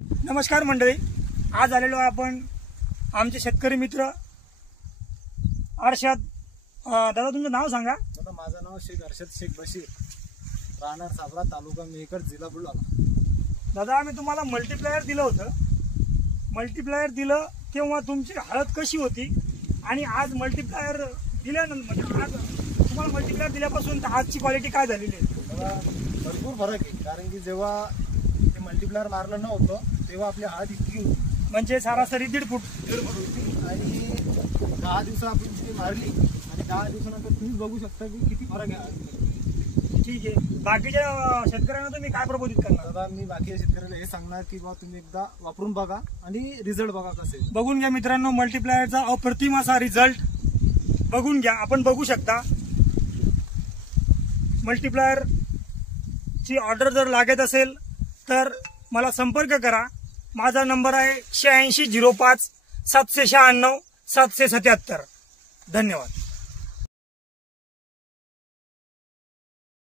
नमस्कार मंडळी, आज आलेलो आपण आमचे शेतकरी मित्र अर्षद. दादा तुमचं नाव सांगा. दादा माझं नाव शेख अर्षद शेख बशीर, राहणार साबरा, तालुका मेहकर, जिल्हा बुलढाणा. दादा आम्ही तुम्हाला मल्टीप्लायर दिलं होतं. मल्टीप्लायर दिलं तेव्हा तुमची हळद कशी होती आणि आज मल्टीप्लायर दिल्यानंतर म्हणजे आज तुम्हाला मल्टीप्लायर दिल्यापासून आजची क्वालिटी काय झालेली आहे? दादा भरपूर फरक आहे, कारण की जेव्हा ते मल्टीप्लायर मारलं नव्हतं तेव्हा आपली हळद इतकी होती, म्हणजे सरासरी 1.5 फूट होती. आणि 10 दिवसा आपण ती मारली आणि 10 दिवसानंतर तुम्ही बघू शकता की किती फरक आहे हळदमध्ये. ठीक आहे. बाकीच्या शेतकऱ्यांना तुम्ही काय प्रबोधित करणार? दादा मी बाकी शेतकऱ्याला हे सांगणार की बा तुम्ही एकदा वापरून बघा आणि रिझल्ट बघा कसे. बघून घ्या मित्रांनो, मल्टीप्लायरचा अप्रतिम असा रिझल्ट बघून घ्या. आपण बघू शकता मल्टीप्लायर ची ऑर्डर जर लागत असेल तर मला संपर्क करा. माझा नंबर आहे 8605 796 777. धन्यवाद.